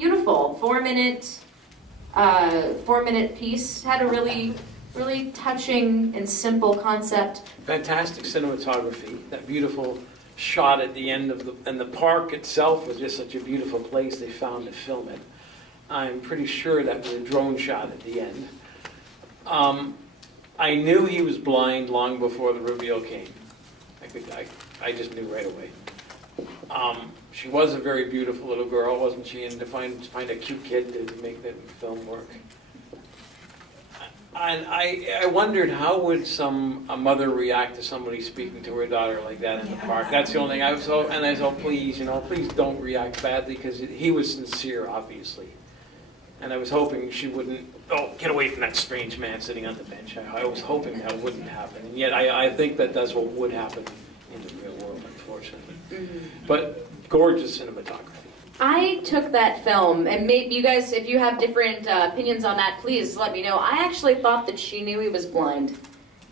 beautiful. 4-minute piece. Had a really touching and simple concept. Fantastic cinematography. That beautiful shot at the end of and the park itself was just such a beautiful place they found to film it. I'm pretty sure that was a drone shot at the end. I knew he was blind long before the reveal came. I just knew right away. She was a very beautiful little girl, wasn't she? And to find a cute kid to make that film work. And I wondered how would a mother react to somebody speaking to her daughter like that in the park. That's the only thing I was so. And I thought, please don't react badly, because he was sincere, obviously. And I was hoping she wouldn't. Oh, get away from that strange man sitting on the bench. I was hoping that wouldn't happen, and yet I think that's what would happen in the real world, unfortunately. Mm-hmm. But gorgeous cinematography. I took that film, and maybe you guys, if you have different opinions on that, please let me know. I actually thought that she knew he was blind,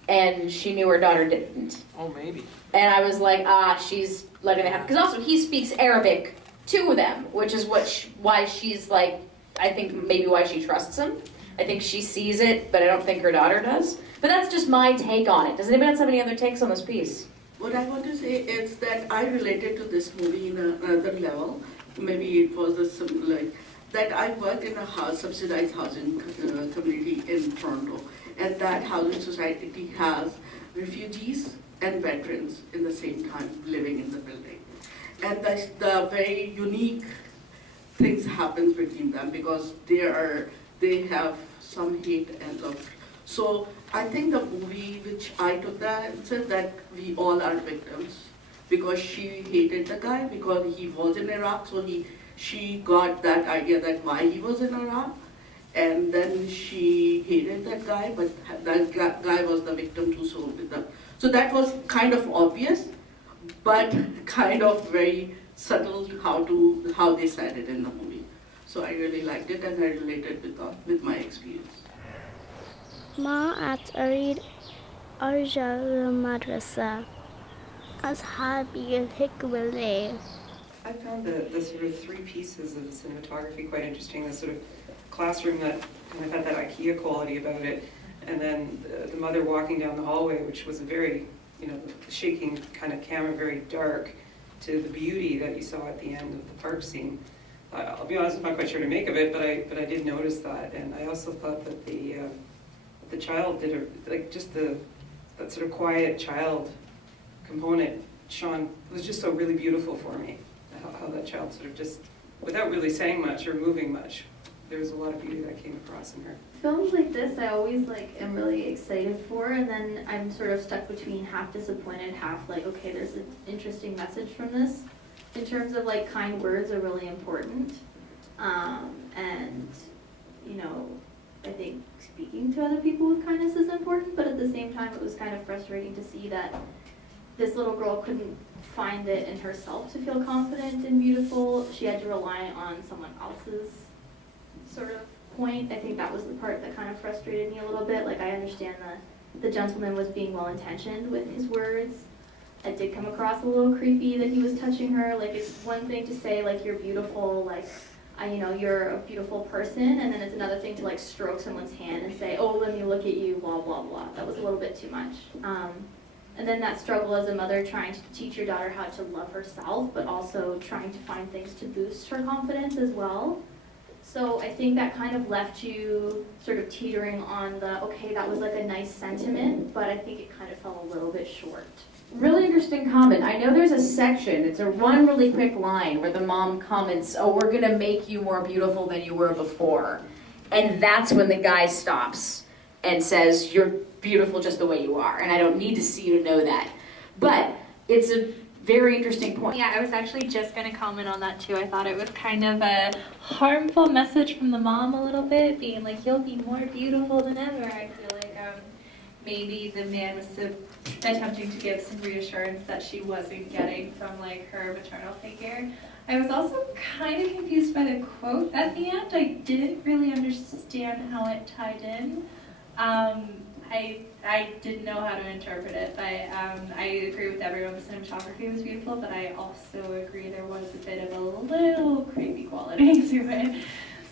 and she knew her daughter didn't. Oh, maybe. And I was like, she's letting it happen. Because also, he speaks Arabic to them, which is why she's like, I think maybe why she trusts him. I think she sees it, but I don't think her daughter does. But that's just my take on it. Does anybody else have any other takes on this piece? What I want to say is that I related to this movie in another level. Maybe it was that I worked in a subsidized housing community in Toronto, and that housing society has refugees and veterans in the same time living in the building. And the very unique things happen between them, because they have some hate and love. So I think the movie which I took the answer that we all are victims, because she hated the guy because he was in Iraq, so she got that idea that why he was in Iraq, and then she hated that guy, but that guy was the victim too, so that was kind of obvious, but kind of very subtle how they said it in the movie. So I really liked it, and I related with my experience. ما أريد أرجع للمدرسة. أصحابي الحكوا لي. I found the sort of three pieces of the cinematography quite interesting. The sort of classroom that kind of had that IKEA quality about it, and then the mother walking down the hallway, which was a very, shaking kind of camera, very dark, to the beauty that you saw at the end of the park scene. I'll be honest, I'm not quite sure to make of it, but I did notice that, and I also thought that the child did that sort of quiet child component, Sean, was just so really beautiful for me. How that child sort of just, without really saying much or moving much, there was a lot of beauty that came across in her. Films like this I always am really excited for, and then I'm sort of stuck between half disappointed, half okay, there's an interesting message from this. In terms of kind words are really important, and I think speaking to other people with kindness is important, but at the same time it was kind of frustrating to see that this little girl couldn't find it in herself to feel confident and beautiful. She had to rely on someone else's sort of point. I think that was the part that kind of frustrated me a little bit. I understand the gentleman was being well-intentioned with his words. It did come across a little creepy that he was touching her. It's one thing to say, you're beautiful, you're a beautiful person, and then it's another thing to stroke someone's hand and say, oh, let me look at you, blah, blah, blah. That was a little bit too much. And then that struggle as a mother trying to teach your daughter how to love herself, but also trying to find things to boost her confidence as well. So I think that kind of left you sort of teetering on okay, that was a nice sentiment, but I think it kind of fell a little bit short. Really interesting comment. I know there's a section, it's one really quick line where the mom comments, oh, we're gonna make you more beautiful than you were before. And that's when the guy stops and says, you're beautiful just the way you are, and I don't need to see you to know that. But it's a very interesting point. Yeah, I was actually just going to comment on that too. I thought it was kind of a harmful message from the mom a little bit, being you'll be more beautiful than ever. I feel maybe the man was attempting to give some reassurance that she wasn't getting from her maternal figure. I was also kind of confused by the quote at the end. I didn't really understand how it tied in. I didn't know how to interpret it, but I agree with everyone. The cinematography was beautiful, but I also agree there was a bit of a little creepy quality to it.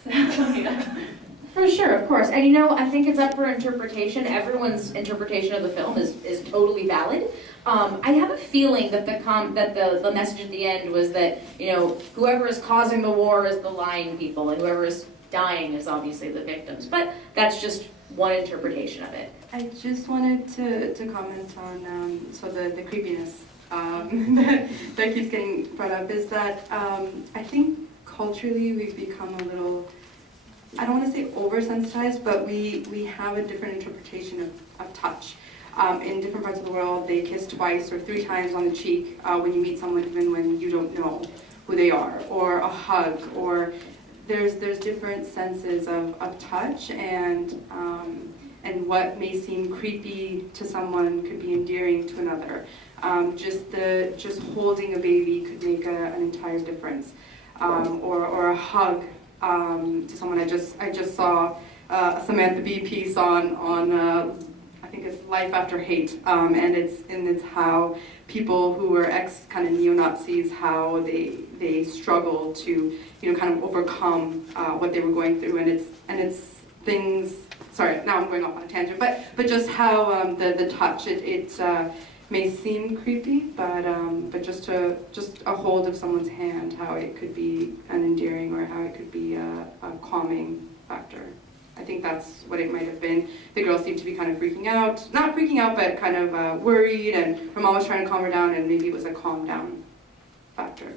So, yeah. For sure, of course. And I think it's up for interpretation. Everyone's interpretation of the film is totally valid. I have a feeling that the message at the end was that, whoever is causing the war is the lying people, and whoever is dying is obviously the victims. But that's just one interpretation of it. I just wanted to comment on so the creepiness that keeps getting brought up is that I think culturally we've become a little, I don't want to say oversensitized, but we have a different interpretation of touch. In different parts of the world, they kiss twice or 3 times on the cheek when you meet someone, even when you don't know who they are, or a hug, or there's different senses of touch, and what may seem creepy to someone could be endearing to another. Just holding a baby could make an entire difference, or a hug to someone. I just saw a Samantha Bee piece on I think it's Life After Hate, and it's how people who were kind of neo-Nazis, how they struggle to kind of overcome what they were going through, and it's things. Sorry, now I'm going off on a tangent, but just how the touch it may seem creepy, but just a hold of someone's hand, how it could be an endearing or how it could be a calming factor. I think that's what it might have been. The girl seemed to be kind of freaking out. Not freaking out, but kind of worried, and her mom was trying to calm her down, and maybe it was a calm down factor.